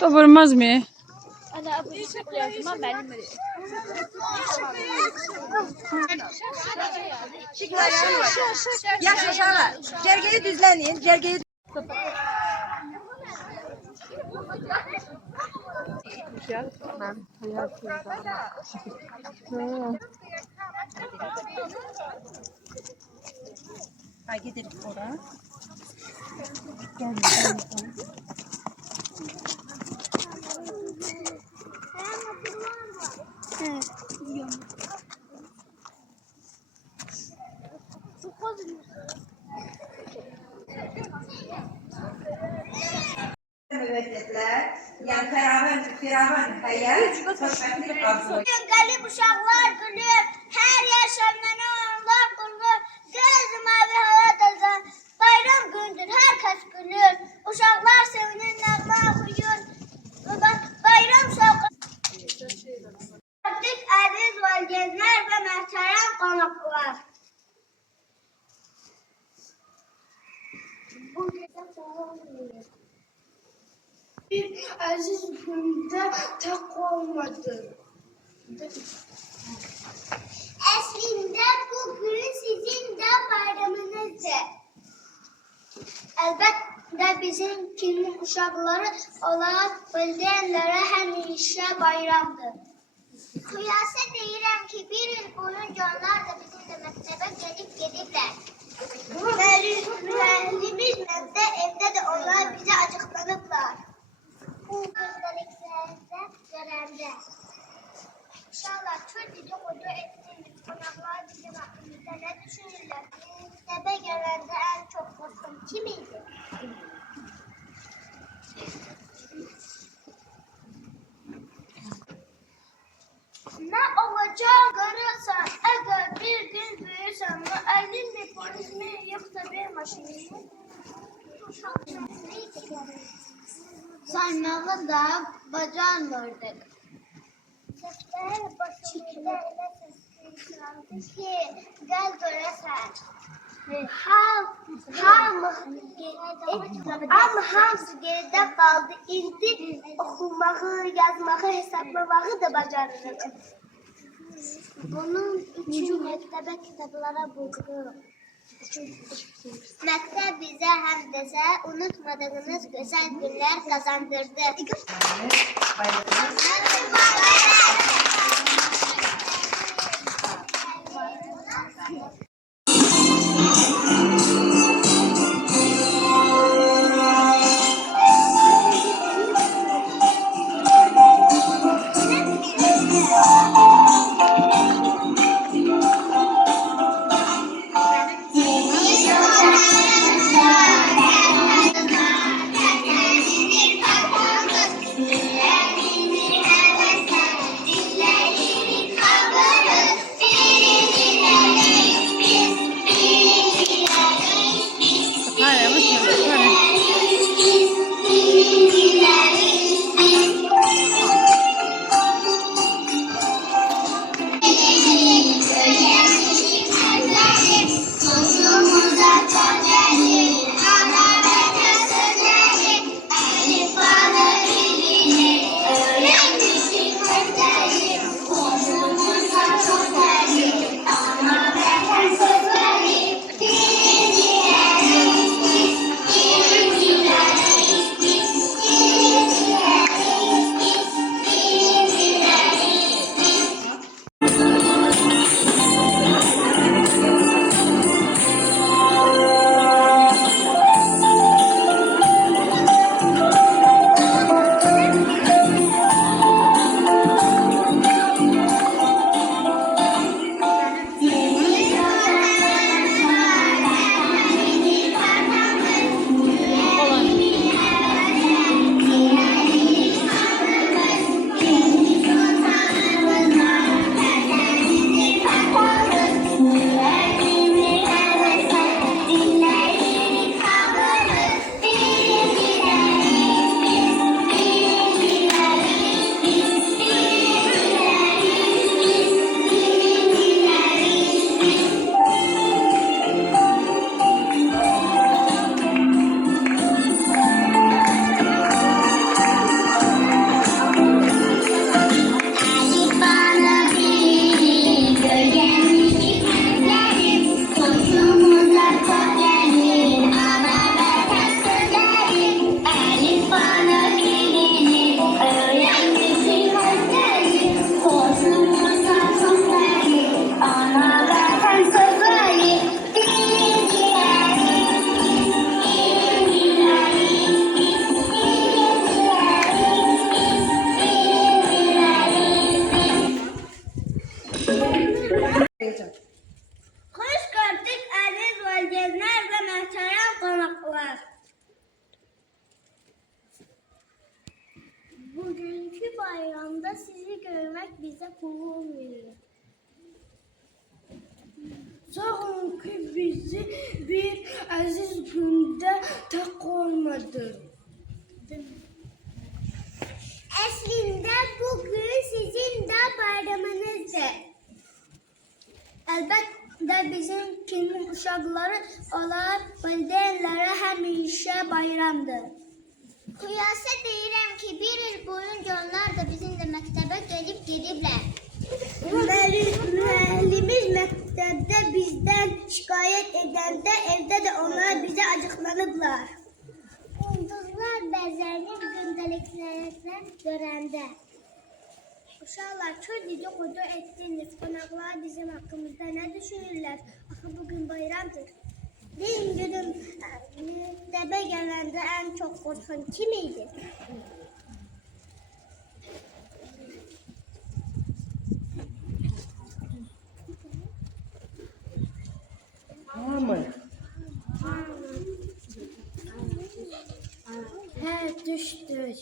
Da vurmaz mı? Yaş aşağılar. Cergeyi düzlenin. Cergeyi Ha gidelim oraya. Gel. Müvekkiller, yani feravan hayat, sohbetlik arzu. Galip uşaklar gülür, her yaşamdan onlar bulur. Göz mavi hava dazan, bayram gündür, herkes gülür. Uşaklar sevinir, nəğmə oxuyur. Bayram soğuk. Artık aziz valideynler ve muhterem konuklar. Bir aziz günde tek olmadı. Aslında bugün sizin de bayramınızdır. Elbette bizim kimi uşakları olan valideynlere həmişə bayramdır. Xülasə deyirəm ki, bir il boyunca onlar da bizim de məktəbə gediblər. Müəllimimizlə də evdə də onlar bizə acıqlanıblar. Bu gözləliklərdə görəndə. İnşallah çok güzel oldu ettiğimiz konaklar bizim hakkımızda ne düşünürler? Məktəbə gələndə en çok korkan kim idi? Ne olacak görürsen, eğer bir gün büyürsen, müəllim mi, polis mi, yoksa bir maşini mi? Saymağı da bacarmırdık. Səfər başımızda elə səsləndi ki, gəl görəsən. Hamısı geride kaldı. İndi okumağı, yazmağı, hesaplamağı da bacarırıq. Bunun üçün məktəbə kitablara bulduq. Məktəb bizə həm desə unutmadığınız gözəl günlər kazandırdı. Bugünkü bayramda sizi görmek bize gurur verir. Sağ olun ki bizi bir aziz günde tek olmadı. Aslında bugün sizin de bayramınızdır. Elbette bizim kimi uşaqları olan valideynlere həmişə bayramdır. Xülasə deyirəm ki, bir il boyunca onlar da bizimlə məktəbə gediblər. Müəllimiz məktəbdə bizdən şikayət edəndə evdə də onlar bizə acıqlanıblar. Ulduzlar bəzənib gündəliklərlə görəndə. Uşaqlar çox dedikodu etdiniz. Qonaqlar bizim haqqımızda nə düşünürlər? Axı bugün bayramdır. Deyin görüm, məktəbə gələndə ən çox qorxan kim idi? Hamı. Düşdük.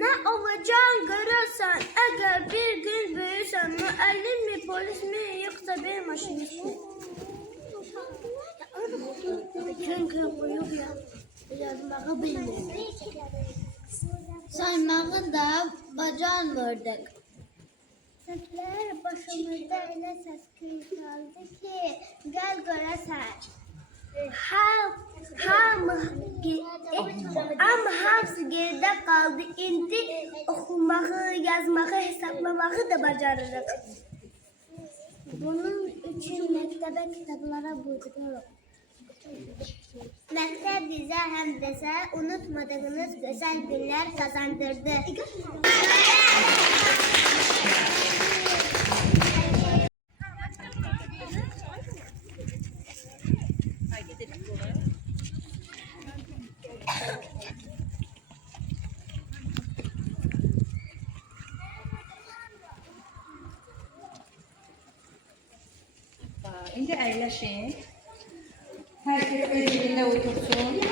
Nə olacağını görürsən, əgər bir gün böyürsən, müəllim mi, polis mi, yoxsa bir maşinist mi? Çünki qoyub yazmağı bilmirik. Saymağı da bacarmırdık. Sözlər başımızda elə səs-küy saldı ki, gəl görəsən. Ama hamısı geride kaldı. İndi okumağı, yazmağı, hesaplamağı da bacarırıq. Bunun için məktəbə kitablara buyuruq. Məktəb bizə həm desə unutmadığınız gözəl günlər kazandırdı. İndi əyləşin. Hər kəs öz yerində otursun.